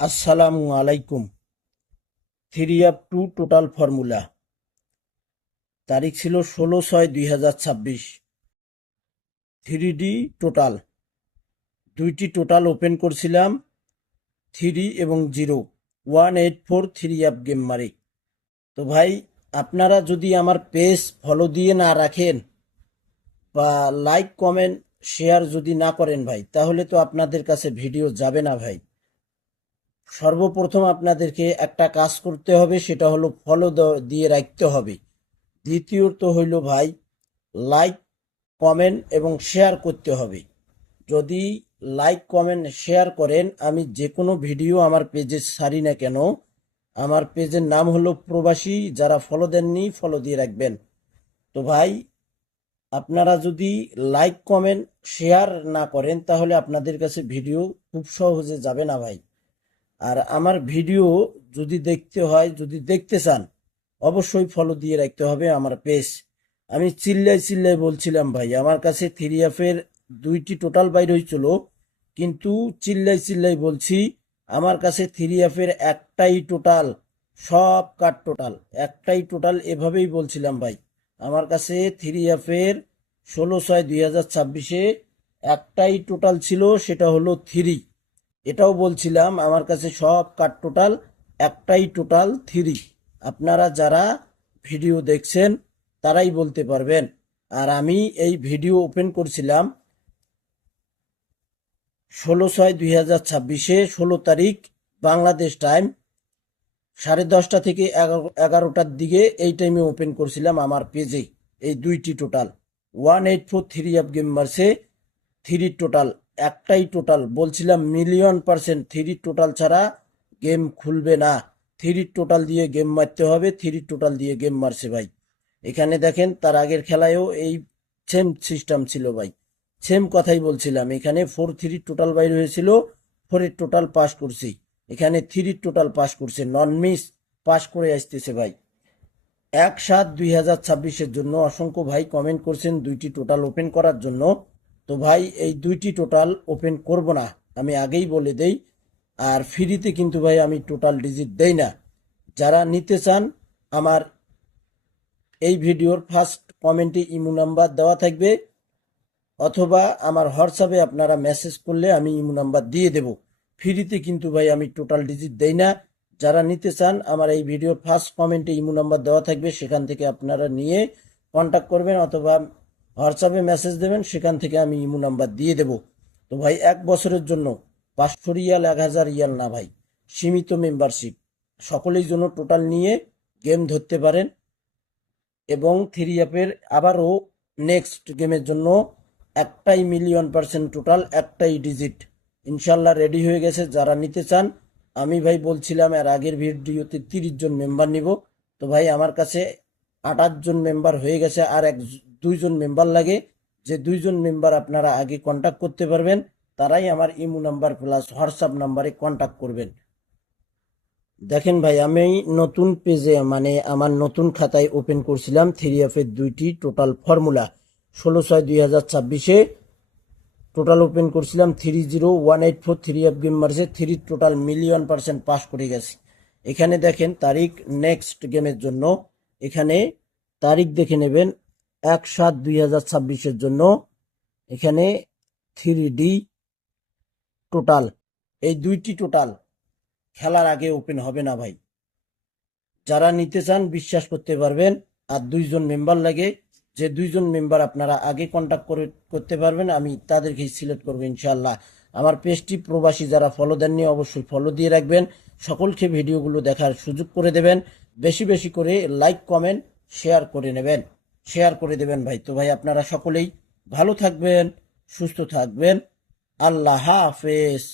আসসালামু আলাইকুম। 3 up 2 total formula. তারিখ ছিল 16/6/2026। 3D টোটাল, দুইটি টোটাল ওপেন করছিলাম, 3 এবং 0, 184 3 up গেম মারে। তো ভাই, আপনারা যদি আমার পেজ ফলো দিয়ে না রাখেন বা লাইক কমেন্ট শেয়ার যদি না করেন ভাই, তাহলে তো আপনাদের কাছে ভিডিও যাবে না ভাই। সর্বপ্রথম আপনাদেরকে একটা কাজ করতে হবে, সেটা হলো ফলো দিয়ে রাখতে হবে। দ্বিতীয়ত হইল ভাই, লাইক কমেন্ট এবং শেয়ার করতে হবে। যদি লাইক কমেন্ট শেয়ার করেন, আমি যে কোনো ভিডিও আমার পেজে ছাড়ি না কেন, আমার পেজের নাম হলো প্রবাসী। যারা ফলো দেননি, ফলো দিয়ে রাখবেন। তো ভাই, আপনারা যদি লাইক কমেন্ট শেয়ার না করেন, তাহলে আপনাদের কাছে ভিডিও খুব সহজে যাবে না ভাই। আর আমার ভিডিও যদি দেখতে হয়, যদি দেখতে চান, অবশ্যই ফলো দিয়ে রাখতে হবে আমার পেজ। আমি চিল্লাই চিল্লাই বলছিলাম ভাই, আমার কাছে 3 up দুইটি টোটাল বাইর হয়েছিল, কিন্তু চিল্লাই চিল্লাই বলছি আমার কাছে 3 up একটাই টোটাল, সব কাট টোটাল একটাই টোটাল, এভাবেই বলছিলাম ভাই। আমার কাছে 3 up 16/6/2026 একটাই টোটাল ছিল, সেটা হলো 3। এটাও বলছিলাম আমার কাছে সব কাট টোটাল একটাই টোটাল 3। আপনারা যারা ভিডিও দেখছেন তারাই বলতে পারবেন। আর আমি এই ভিডিও ওপেন করছিলাম 16/6/2026, 16 তারিখ বাংলাদেশ টাইম, 10:30 থেকে 11টার দিকে। এই টাইমে ওপেন করছিলাম আমার পেজে। এই দুইটি টোটাল 184 3 up গেম মারছে। 3 টোটাল, একটাই টোটাল বলছিলাম, মিলিয়ন% 3 টোটাল ছাড়া গেম খুলবে না। 3 টোটাল দিয়ে গেম মারতে হবে। 3 টোটাল দিয়ে গেম মারছে ভাই। এখানে দেখেন, তার আগের খেলায়ও এই সেম সিস্টেম ছিল ভাই। সেম কথাই বলছিলাম, এখানে 4-3 টোটাল বাইর হয়েছিল, 4 টোটাল পাস করছি। এখানে 3 টোটাল পাস করছে, নন মিস পাস করে আসতেছে ভাই। 1/7/2026 জন্য অসংখ্য ভাই কমেন্ট করছেন দুইটি টোটাল ওপেন করার জন্য। তো ভাই, এই দুইটি টোটাল ওপেন করব না, আমি আগেই বলে দেই। আর ফ্রিতে কিন্তু ভাই আমি টোটাল ডিজিট দেই না। যারা নিতে চান, আমার এই ভিডিওর ফার্স্ট কমেন্টে ইমো নাম্বার দেওয়া থাকবে, অথবা আমার হোয়াটসঅ্যাপে আপনারা মেসেজ করলে আমি ইমো নাম্বার দিয়ে দেব। ফ্রিতে কিন্তু ভাই আমি টোটাল ডিজিট দেই না। যারা নিতে চান, আমার এই ভিডিওর ফার্স্ট কমেন্টে ইমো নাম্বার দেওয়া থাকবে, সেখান থেকে আপনারা নিয়ে কন্ট্যাক্ট করবেন, অথবা হোয়াটসঅ্যাপে মেসেজ দেবেন, সেখান থেকে আমি ইমো নাম্বার দিয়ে দেব। তো ভাই, 1 বছরের জন্য 500 রিয়াল, 1000 রিয়াল না ভাই, সীমিত মেম্বারশিপ। সকলেই জন্য টোটাল নিয়ে গেম ধরতে পারেন। এবং 3 up আবারও নেক্সট গেমের জন্য একটাই মিলিয়ন% টোটাল, একটাই ডিজিট ইনশাল্লাহ রেডি হয়ে গেছে। যারা নিতে চান, আমি ভাই বলছিলাম এর আগের ভিডিওতে 30 জন মেম্বার নিব। তো ভাই, আমার কাছে 28 জন মেম্বার হয়ে গেছে, আর 2জন মেম্বার লাগে। যে 2জন মেম্বার আপনারা আগে কন্ট্যাক্ট করতে পারবেন, তারাই আমার ইমো নাম্বার প্লাস হোয়াটসঅ্যাপ নাম্বারে কন্ট্যাক্ট করবেন। দেখেন ভাই, আমি নতুন পেজে, মানে আমার নতুন খাতায় ওপেন করছিলাম 3 up দুইটি টোটাল ফর্মুলা। 16/6/2026 টোটাল ওপেন করছিলাম 30184 3 up গেম মারছে। 3 টোটাল মিলিয়ন% পাস করে গেছে। এখানে দেখেন তারিখ, নেক্সট গেমের জন্য এখানে তারিখ দেখে নেবেন, 1/7/2026 জন্য এখানে 3D টোটাল। এই দুইটি টোটাল খেলার আগে ওপেন হবে না ভাই। যারা নিতে চান বিশ্বাস করতে পারবেন। আর 2জন মেম্বার লাগে, যে 2জন মেম্বার আপনারা আগে কন্ট্যাক্ট করতে পারবেন, আমি তাদেরকেই সিলেক্ট করবো ইনশাল্লাহ। আমার পেজটি প্রবাসী যারা ফলো দেননি, অবশ্যই ফলো দিয়ে রাখবেন। সকলকে ভিডিওগুলো দেখার সুযোগ করে দেবেন। বেশি বেশি করে লাইক কমেন্ট শেয়ার করে নেবেন, শেয়ার করে দেবেন ভাই। তো ভাই, আপনারা সকলেই ভালো থাকবেন, সুস্থ থাকবেন। আল্লাহ হাফেজ।